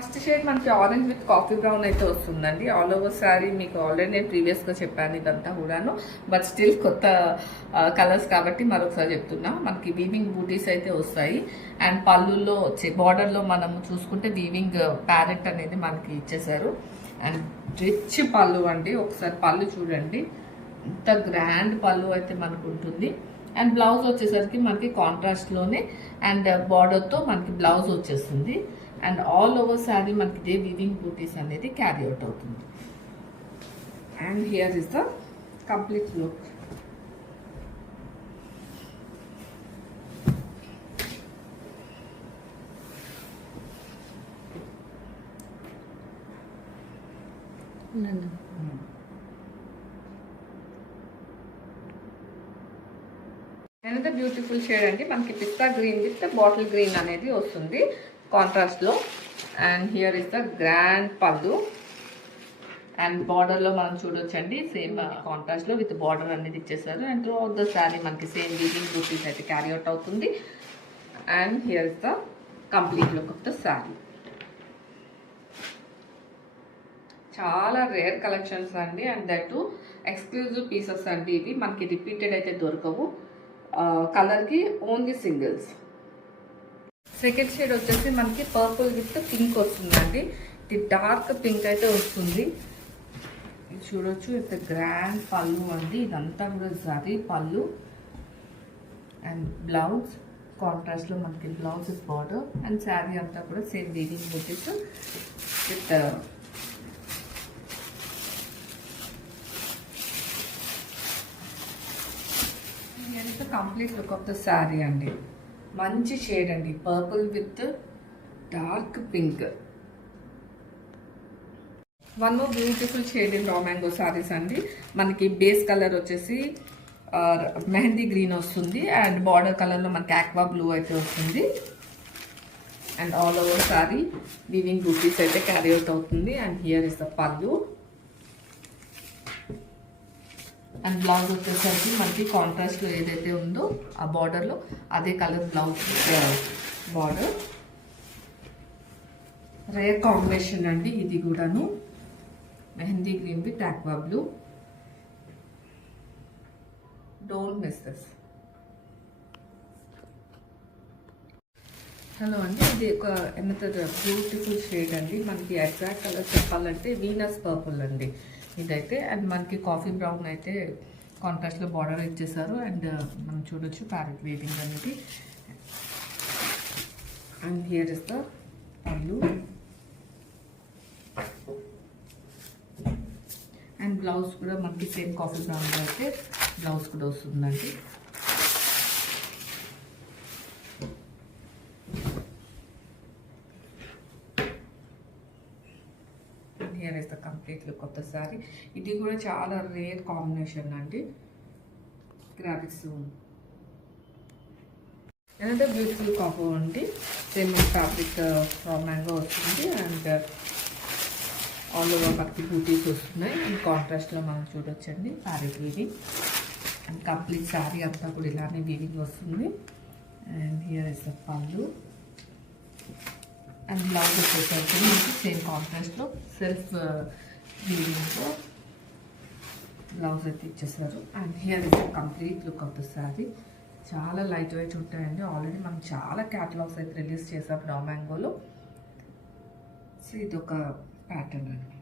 First shade మనకి orange with coffee brown అయితే వస్తుందండి. ఆల్ ఓవర్ శారీ మీకు ఆల్రెడీ నేను ప్రీవియస్గా చెప్పాను ఇదంతా కూడాను, బట్ స్టిల్ కొత్త కలర్స్ కాబట్టి మరొకసారి చెప్తున్నా. మనకి వీవింగ్ బూటీస్ అయితే వస్తాయి అండ్ పళ్ళుల్లో వచ్చే బార్డర్లో మనం చూసుకుంటే వీవింగ్ ప్యారెట్ అనేది మనకి ఇచ్చేసారు అండ్ రిచ్ పళ్ళు అండి. ఒకసారి పళ్ళు చూడండి, ఇంత గ్రాండ్ పళ్ళు అయితే మనకు ఉంటుంది. అండ్ బ్లౌజ్ వచ్చేసరికి మనకి కాంట్రాస్ట్లోనే అండ్ బార్డర్తో మనకి బ్లౌజ్ వచ్చేస్తుంది అండ్ ఆల్ ఓవర్ శారీ మనకి ఇదే వీవింగ్ బూటీస్ అనేది క్యారీ అవుట్ అవుతుంది. And here is the complete look. another beautiful shade అండి. మనకి పిస్తా గ్రీన్ విత్ బాటిల్ గ్రీన్ అనేది వస్తుంది కాంట్రాస్ట్లో. And here is the grand పళ్ళు అండ్ బార్డర్లో మనం చూడొచ్చండి సేమ్ కాంట్రాస్ట్లో విత్ బార్డర్ అనేది ఇచ్చేసారు and through out the sari మనకి సేమ్ వీవింగ్ బూటీస్ అయితే క్యారీ అవుట్ అవుతుంది. And here is the complete look of the sari. చాలా రేర్ కలెక్షన్స్ అండి అండ్ దట్ ఎక్స్క్లూజివ్ పీసెస్ అండి. ఇవి మనకి రిపీటెడ్ అయితే దొరకవు. కలర్కి ఓన్లీ సింగిల్స్. సెకండ్ షేడ్ వచ్చేసి మనకి పర్పుల్ విత్ పింక్ వస్తుందండి. ఇది డార్క్ పింక్ అయితే వస్తుంది. ఇది చూడొచ్చు, ఇది గ్రాండ్ పళ్ళు అండి. ఇదంతా కూడా జరీ పళ్ళు అండ్ బ్లౌజ్ కాంట్రాస్ట్లో మనకి బ్లౌజ్ బార్డర్ అండ్ శారీ అంతా కూడా same weaving booties with complete look of the sari అండి. మంచి షేడ్ అండి, purple with dark pink. One more beautiful shade in raw mango saris అండి. మనకి బేస్ కలర్ వచ్చేసి మెహందీ గ్రీన్ వస్తుంది అండ్ బార్డర్ కలర్లో మనకి ఆక్వా బ్లూ అయితే వస్తుంది and all over sari weaving booties అయితే క్యారీ అవుట్ అవుతుంది. And here is the pallu and blouse వచ్చేసరికి మనకి కాంట్రాస్ట్లో ఏదైతే ఉందో ఆ బార్డర్లో అదే colour blouse border. Rare combination అండి ఇది కూడాను, mehndi green with aqua blue. Don't miss this. Hello అండి, ఇది ఒక ఎనదర్ బ్యూటిఫుల్ షేడ్ అండి. మనకి ఎగ్జాక్ట్ కలర్ చెప్పాలంటే వీనస్ పర్పుల్ అండి ఇదైతే. అండ్ మనకి కాఫీ బ్రౌన్ అయితే కాంట్రాస్ట్లో బార్డర్ ఇచ్చేసారు అండ్ మనం చూడొచ్చు ప్యారెట్ వీవింగ్ అనేది. And here is the pallu and blouse కూడా మనకి సేమ్ కాఫీ బ్రౌన్ అయితే బ్లౌజ్ కూడా వస్తుందండి. Here is the complete look of the sari. ఇది కూడా చాలా రేర్ కాంబినేషన్ అండి. గ్రాఫిక్స్ అనదర్ బ్యూటిఫుల్ కాంబో అండి. సేమ్ ఫ్యాబ్రిక్ మ్యాంగో వస్తుంది అండ్ ఆల్ ఓవర్ మనకి బూటీస్ వస్తున్నాయి అండ్ కాంట్రాస్ట్లో మనం చూడొచ్చండి parrot weaving and complete sari అంతా కూడా ఇలానే వీవింగ్ వస్తుంది. And here is the pallu and blouse వచ్చేసరికి మనకి సేమ్ కాంట్రాస్ట్లో సెల్ఫ్ వీవింగ్తో బ్లౌజ్ అయితే ఇచ్చేసారు. And here is the complete look of the sari. చాలా లైట్ వెయిట్ ఉంటాయండి. ఆల్రెడీ మనం చాలా క్యాటలాగ్స్ అయితే రిలీజ్ చేసాం రా మ్యాంగోలో. సో ఇది ఒక ప్యాటర్న్ అండి.